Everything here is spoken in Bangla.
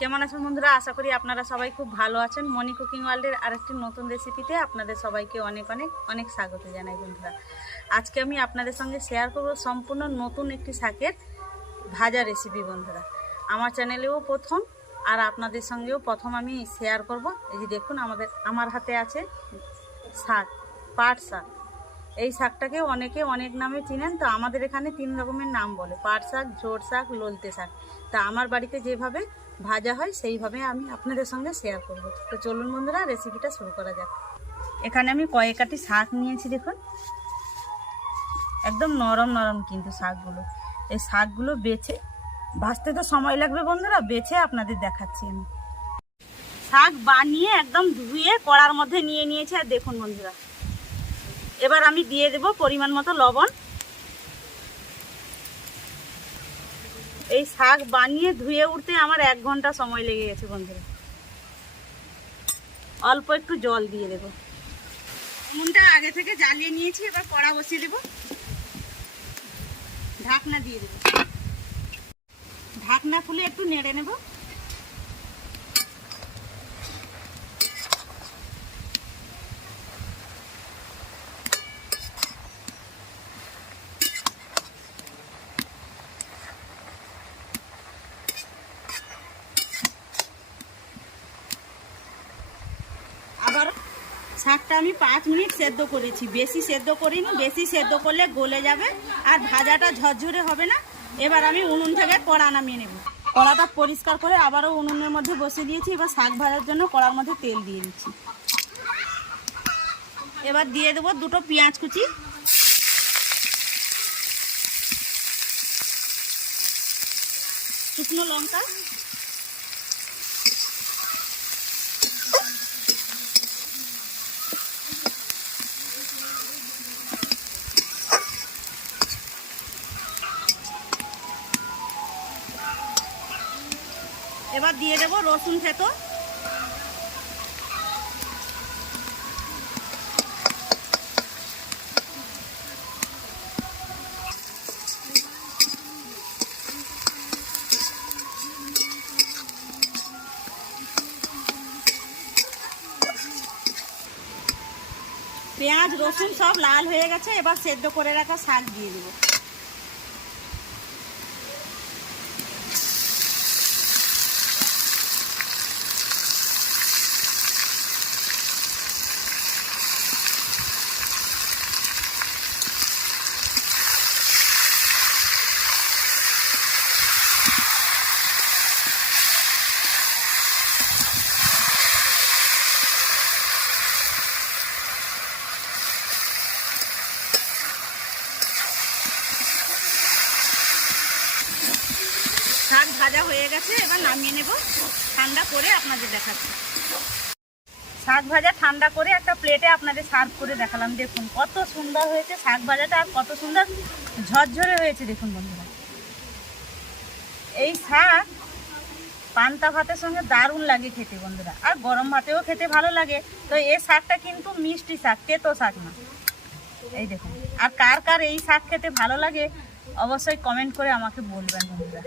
কেমন আছেন বন্ধুরা? আশা করি আপনারা সবাই খুব ভালো আছেন। মনি কুকিং ওয়ার্ল্ডের আরেকটি নতুন রেসিপিতে আপনাদের সবাইকে অনেক অনেক অনেক স্বাগত জানাই বন্ধুরা। আজকে আমি আপনাদের সঙ্গে শেয়ার করব সম্পূর্ণ নতুন একটি শাকের ভাজা রেসিপি বন্ধুরা। আমার চ্যানেলেও প্রথম আর আপনাদের সঙ্গেও প্রথম আমি শেয়ার করব। এই যে দেখুন, আমাদের, আমার হাতে আছে শাক, পাট শাক। এই শাকটাকে অনেকে অনেক নামে চিনেন, তো আমাদের এখানে তিন রকমের নাম বলে। পাট শাক ঝোড় শাক, ললতে শাক। তা আমার বাড়িতে যেভাবে ভাজা হয়, সেইভাবে আমি আপনাদের সঙ্গে শেয়ার করব। তো চলুন বন্ধুরা রেসিপিটা শুরু করা যাক। এখানে আমি কয়েকাটি শাক নিয়েছি, দেখুন। একদম নরম নরম কিন্তু শাকগুলো। এই শাকগুলো বেছে, ভাজতে তো সময় লাগবে বন্ধুরা, বেছে আপনাদের দেখাচ্ছি আমি। শাক বানিয়ে একদম ধুয়ে কড়ার মধ্যে নিয়ে নিয়েছি, আর দেখুন বন্ধুরা এবার আমি দিয়ে দেব পরিমাণ মতো লবণ। এই শাক বানিয়ে ধুয়ে উঠতে আমার এক ঘণ্টা সময় লেগে গেছে বন্ধুরা। অল্প একটু জল দিয়ে দেব। উনুনটা আগে থেকে জ্বালিয়ে নিয়েছি, এবার কড়া বসিয়ে দেব। ঢাকনা দিয়ে দেব। ঢাকনা খুলে একটু নেড়ে নেব। শাকটা আমি পাঁচ মিনিট সেদ্ধ করেছি। বেশি সেদ্ধ করিনি, বেশি সেদ্ধ করলে গলে যাবে আর ভাজাটা ঝরঝরে হবে না। এবার আমি উনুন থেকে কড়া নামিয়ে নেব। কড়াটা পরিষ্কার করে আবারও উনুনের মধ্যে বসিয়ে দিয়েছি। এবার শাক ভাজার জন্য কড়ার মধ্যে তেল দিয়ে দিচ্ছি। এবার দিয়ে দেবো দুটো পেঁয়াজ কুচি। শুকনো লঙ্কা। এবার দিয়ে দেবো রসুন থেতো। পেঁয়াজ, রসুন সব লাল হয়ে গেছে, এবার সেদ্ধ করে রাখা শাক দিয়ে দেবো। শাক ভাজা হয়ে গেছে, এবার নামিয়ে নেব। ঠান্ডা করে আপনাদের দেখাচ্ছি। শাক ভাজা ঠান্ডা করে একটা প্লেটে আপনাদের সার্ভ করে দেখালাম। দেখুন কত সুন্দর হয়েছে শাক ভাজাটা আর কত সুন্দর ঝরঝরে হয়েছে। দেখুন বন্ধুরা, এই শাক পান্তা ভাতের সঙ্গে দারুণ লাগে খেতে বন্ধুরা। আর গরম ভাতেও খেতে ভালো লাগে। তো এই শাকটা কিন্তু মিষ্টি শাক, তেতো শাক না। এই দেখুন। আর কার কার এই শাক খেতে ভালো লাগে, অবশ্যই কমেন্ট করে আমাকে বলবেন বন্ধুরা।